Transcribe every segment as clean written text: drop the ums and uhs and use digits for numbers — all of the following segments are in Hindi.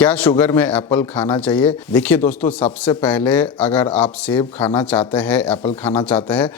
क्या शुगर में एप्पल खाना चाहिए? देखिए दोस्तों, सबसे पहले अगर आप सेब खाना चाहते हैं, एप्पल खाना चाहते हैं,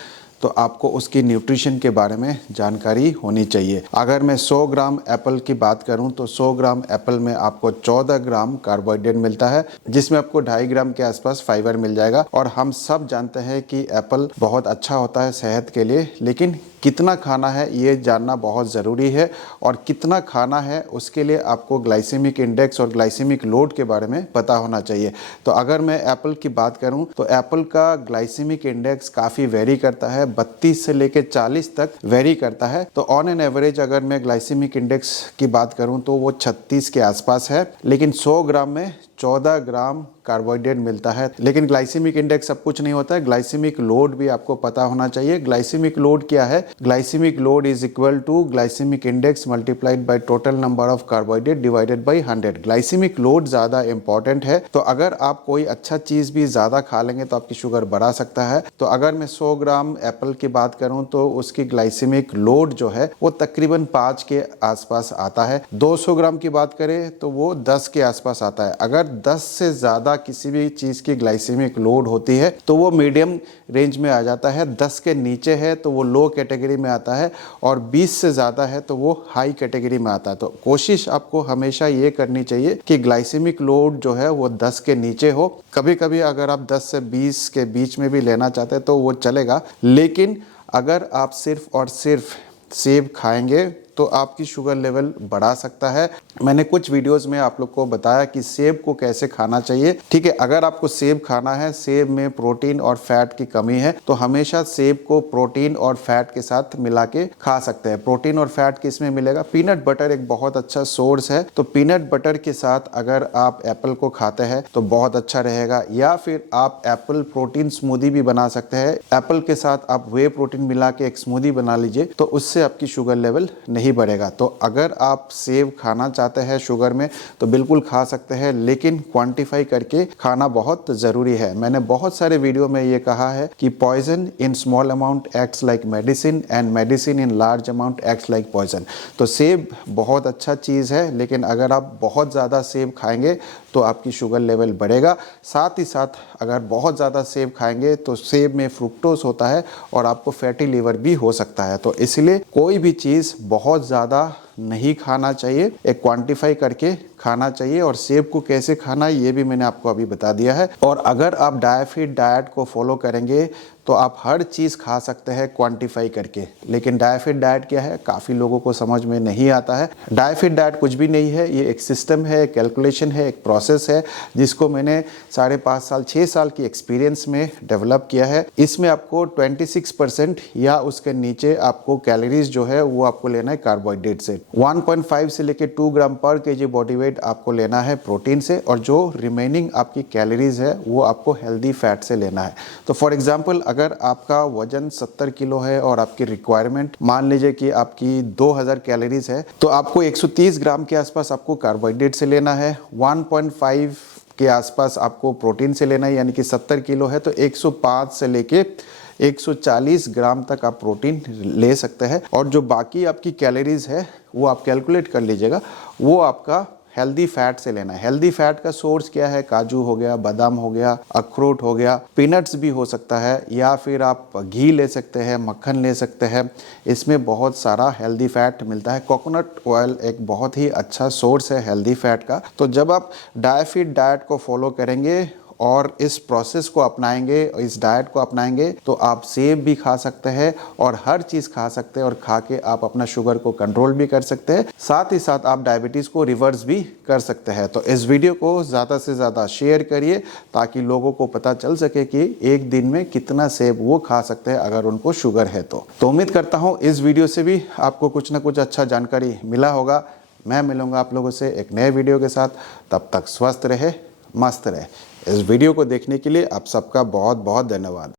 तो आपको उसकी न्यूट्रिशन के बारे में जानकारी होनी चाहिए। अगर मैं 100 ग्राम एप्पल की बात करूं तो 100 ग्राम एप्पल में आपको 14 ग्राम कार्बोहाइड्रेट मिलता है, जिसमें आपको 2.5 ग्राम के आसपास फाइबर मिल जाएगा। और हम सब जानते हैं कि एप्पल बहुत अच्छा होता है सेहत के लिए, लेकिन कितना खाना है ये जानना बहुत ज़रूरी है। और कितना खाना है उसके लिए आपको ग्लाइसेमिक इंडेक्स और ग्लाइसेमिक लोड के बारे में पता होना चाहिए। तो अगर मैं एप्पल की बात करूं तो एप्पल का ग्लाइसेमिक इंडेक्स काफ़ी वेरी करता है, 32 से लेकर 40 तक वेरी करता है। तो ऑन एन एवरेज अगर मैं ग्लाइसेमिक इंडेक्स की बात करूं तो वो 36 के आसपास है, लेकिन 100 ग्राम में 14 ग्राम कार्बोहाइड्रेट मिलता है। लेकिन ग्लाइसेमिक इंडेक्स सब कुछ नहीं होता है, ग्लाइसेमिक लोड भी आपको पता होना चाहिए। ग्लाइसेमिक लोड क्या है? Glycemic load is equal to glycemic index multiplied by total number of carbohydrate divided by 100। Glycemic load ज़्यादा इंपॉर्टेंट है। तो अगर आप कोई अच्छा चीज़ भी ज़्यादा खा लेंगे तो आपकी शुगर बढ़ा सकता है। तो अगर मैं 100 ग्राम एप्पल की बात करूँ तो उसकी ग्लाइसेमिक लोड जो है वो तकरीबन 5 के आसपास आता है। 200 ग्राम की बात करें तो वो 10 के आसपास आता है। अगर 10 से ज़्यादा किसी भी चीज़ की ग्लाइसेमिक लोड होती है तो वो मीडियम रेंज में आ जाता है, 10 के नीचे है तो वो लो कैटेगरी में आता है, और 20 से ज़्यादा है तो वो हाई कैटेगरी में आता है। तो कोशिश आपको हमेशा ये करनी चाहिए कि ग्लाइसेमिक लोड जो है वो 10 के नीचे हो। कभी कभी अगर आप 10 से 20 के बीच में भी लेना चाहते हैं तो वो चलेगा, लेकिन अगर आप सिर्फ और सिर्फ सेब खाएंगे तो आपकी शुगर लेवल बढ़ा सकता है। मैंने कुछ वीडियोस में आप लोग को बताया कि सेब को कैसे खाना चाहिए। ठीक है, अगर आपको सेब खाना है, सेब में प्रोटीन और फैट की कमी है, तो हमेशा सेब को प्रोटीन और फैट के साथ मिला के खा सकते हैं। प्रोटीन और फैट किस में मिलेगा? पीनट बटर एक बहुत अच्छा सोर्स है। तो पीनट बटर के साथ अगर आप एप्पल को खाते हैं तो बहुत अच्छा रहेगा। या फिर आप एप्पल प्रोटीन स्मूदी भी बना सकते हैं। एप्पल के साथ आप वे प्रोटीन मिला के एक स्मूदी बना लीजिए, तो उससे आपकी शुगर लेवल नहीं बढ़ेगा। तो अगर आप सेब खाना चाहते हैं शुगर में तो बिल्कुल खा सकते हैं, लेकिन क्वांटिफाई करके खाना बहुत ज़रूरी है। मैंने बहुत सारे वीडियो में ये कहा है कि poison in small amount acts like medicine and medicine in large amount acts like poison. तो सेब बहुत अच्छा चीज़ है, लेकिन अगर आप बहुत ज़्यादा सेब खाएंगे तो आपकी शुगर लेवल बढ़ेगा। साथ ही साथ अगर बहुत ज़्यादा सेब खाएंगे तो सेब में फ्रुक्टोज होता है और आपको फैटी लीवर भी हो सकता है। तो इसलिए कोई भी चीज़ बहुत ज़्यादा नहीं खाना चाहिए, एक क्वांटिफाई करके खाना चाहिए। और सेब को कैसे खाना है ये भी मैंने आपको अभी बता दिया है। और अगर आप डायफिट डाइट को फॉलो करेंगे तो आप हर चीज़ खा सकते हैं क्वांटिफाई करके। लेकिन डायफिट डाइट क्या है, काफ़ी लोगों को समझ में नहीं आता है। डायफिट डाइट कुछ भी नहीं है, ये एक सिस्टम है, कैलकुलेशन है, एक प्रोसेस है, जिसको मैंने 5.5 साल 6 साल की एक्सपीरियंस में डेवलप किया है। इसमें आपको 26% या उसके नीचे आपको कैलोरीज जो है वो आपको लेना है कार्बोहाइड्रेट से। 1.5 से लेकर 2 ग्राम पर केजी बॉडी वेट आपको लेना है प्रोटीन से, और जो रिमेनिंग आपकी कैलोरीज है वो आपको हेल्दी फैट से लेना है। तो फॉर एग्जांपल अगर आपका वजन 70 किलो है और आपकी रिक्वायरमेंट मान लीजिए कि आपकी 2000 कैलोरीज है, तो आपको 130 ग्राम के आसपास आपको कार्बोहाइड्रेट से लेना है, 1.5 के आसपास आपको प्रोटीन से लेना है। यानी कि 70 किलो है तो 105 से लेके 140 ग्राम तक आप प्रोटीन ले सकते हैं। और जो बाकी आपकी कैलोरीज है वो आप कैलकुलेट कर लीजिएगा, वो आपका हेल्दी फैट से लेना है। हेल्दी फैट का सोर्स क्या है? काजू हो गया, बादाम हो गया, अखरोट हो गया, पीनट्स भी हो सकता है, या फिर आप घी ले सकते हैं, मक्खन ले सकते हैं। इसमें बहुत सारा हेल्दी फैट मिलता है। कोकोनट ऑयल एक बहुत ही अच्छा सोर्स है हेल्दी फैट का। तो जब आप डायफिट डाइट को फॉलो करेंगे और इस प्रोसेस को अपनाएंगे, इस डाइट को अपनाएंगे, तो आप सेब भी खा सकते हैं और हर चीज़ खा सकते हैं, और खा के आप अपना शुगर को कंट्रोल भी कर सकते हैं। साथ ही साथ आप डायबिटीज़ को रिवर्स भी कर सकते हैं। तो इस वीडियो को ज़्यादा से ज़्यादा शेयर करिए ताकि लोगों को पता चल सके कि एक दिन में कितना सेब वो खा सकते हैं अगर उनको शुगर है। तो उम्मीद करता हूँ इस वीडियो से भी आपको कुछ ना कुछ अच्छा जानकारी मिला होगा। मैं मिलूँगा आप लोगों से एक नए वीडियो के साथ। तब तक स्वस्थ रहे, मस्त रहे। इस वीडियो को देखने के लिए आप सबका बहुत बहुत धन्यवाद।